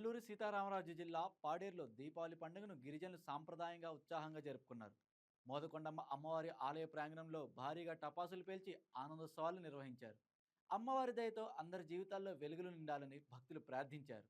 అల్లూరి సీతారామరాజు జిల్లా పాడేరులో దీపావళి పండుగను గిరిజనులు సాంప్రదాయంగా ఉత్సాహంగా జరుపుకున్నారు. మోదకొండమ్మ అమ్మవారి ఆలయ ప్రాంగణంలో భారీగా టపాసులు పేల్చి ఆనందోత్సవాలు నిర్వహించారు. అమ్మవారి దయతో అందరి జీవితాల్లో వెలుగులు నిండాలని భక్తులు ప్రార్థించారు.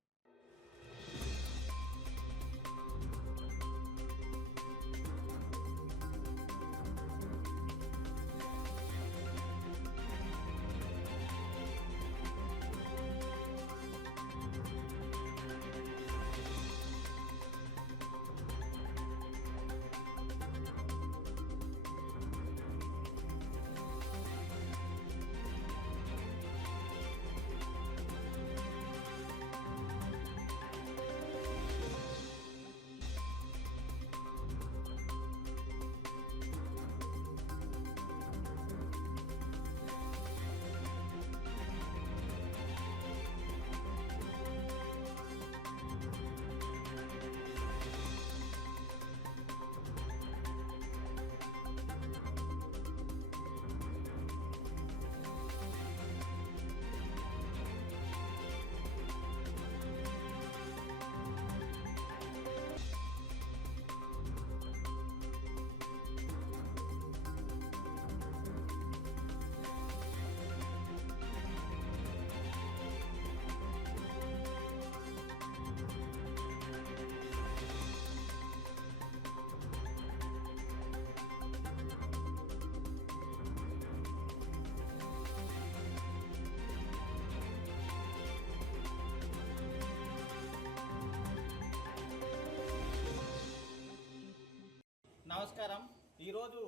నమస్కారం. ఈరోజు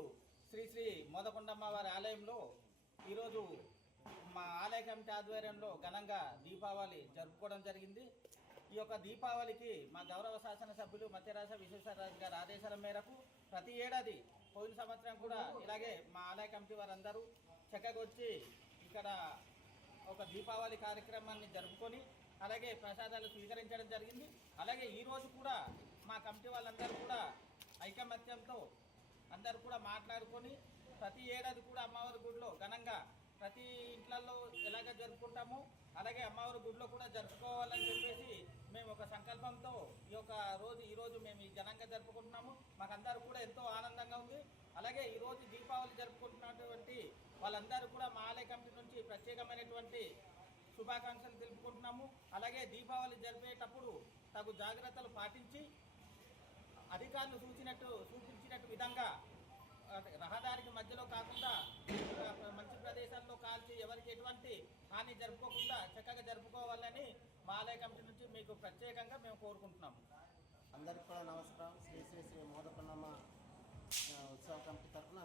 శ్రీ శ్రీ మోదకొండమ్మ వారి ఆలయంలో ఈరోజు మా ఆలయ కమిటీ ఆధ్వర్యంలో ఘనంగా దీపావళి జరుపుకోవడం జరిగింది. ఈ యొక్క దీపావళికి మా గౌరవ శాసనసభ్యులు మత్స్యరాజ విశ్వేశ్వరరాజు గారి ఆదేశాల మేరకు ప్రతి ఏడాది పోయిన సంవత్సరం కూడా ఇలాగే మా ఆలయ కమిటీ వారందరూ చక్కగా వచ్చి ఇక్కడ ఒక దీపావళి కార్యక్రమాన్ని జరుపుకొని అలాగే ప్రసాదాలు స్వీకరించడం జరిగింది. అలాగే ఈరోజు కూడా మా కమిటీ వాళ్ళందరూ కూడా ఐకమత్యంతో అందరూ కూడా మాట్లాడుకొని ప్రతి ఏడాది కూడా అమ్మవారి గుడిలో ఘనంగా ప్రతి ఇంట్లలో ఎలాగ జరుపుకుంటామో అలాగే అమ్మవారి గుడిలో కూడా జరుపుకోవాలని చెప్పేసి మేము ఒక సంకల్పంతో ఈరోజు మేము ఈ ఘనంగా జరుపుకుంటున్నాము. మాకందరూ కూడా ఎంతో ఆనందంగా ఉంది. అలాగే ఈరోజు దీపావళి జరుపుకుంటున్నటువంటి వాళ్ళందరూ కూడా మా ఆలయ కమిటీ నుంచి ప్రత్యేకమైనటువంటి శుభాకాంక్షలు తెలుపుకుంటున్నాము. అలాగే దీపావళి జరిపేటప్పుడు తగు జాగ్రత్తలు పాటించి అధికారులు సూచించినట్టు విధంగా రహదారికి మధ్యలో కాకుండా మంచి ప్రదేశాల్లో కాల్చి ఎవరికి ఎటువంటి హాని జరుపుకోకుండా చక్కగా జరుపుకోవాలని మా ఆలయ కమిటీ నుంచి మీకు ప్రత్యేకంగా మేము కోరుకుంటున్నాము. అందరికీ కూడా నమస్కారం. శ్రీ శ్రీ శ్రీ మోదకొండమ్మ ఉత్సవ కమిటీ తరఫున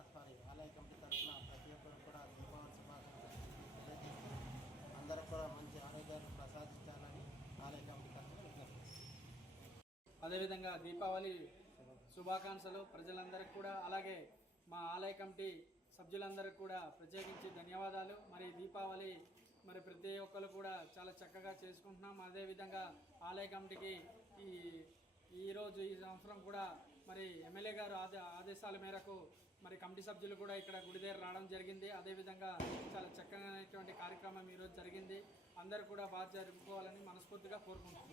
ఆలయ కమిటీ తరఫున ప్రతి ఒక్కరు కూడా దీపావళి శుభాకాంక్షలు తెలియజేస్తూ అందరూ కూడా మంచి ఆరోగ్యాన్ని ప్రసాదించాలని ఆలయ కమిటీ తరఫున విజ్ఞప్తి. అదేవిధంగా దీపావళి శుభాకాంక్షలు ప్రజలందరికీ కూడా, అలాగే మా ఆలయ కమిటీ సభ్యులందరికీ కూడా ప్రత్యేకించి ధన్యవాదాలు. మరి దీపావళి ప్రతి ఒక్కరు కూడా చాలా చక్కగా చేసుకుంటున్నాం. అదేవిధంగా ఆలయ కమిటీకి ఈరోజు ఈ సంవత్సరం కూడా ఎమ్మెల్యే గారు ఆదేశాల మేరకు కమిటీ సభ్యులు కూడా ఇక్కడ గుడి దగ్గర రావడం జరిగింది. అదేవిధంగా చాలా చక్కనైనటువంటి కార్యక్రమం ఈరోజు జరిగింది. అందరూ కూడా బాగా జరుపుకోవాలని మనస్ఫూర్తిగా కోరుకుంటున్నాం.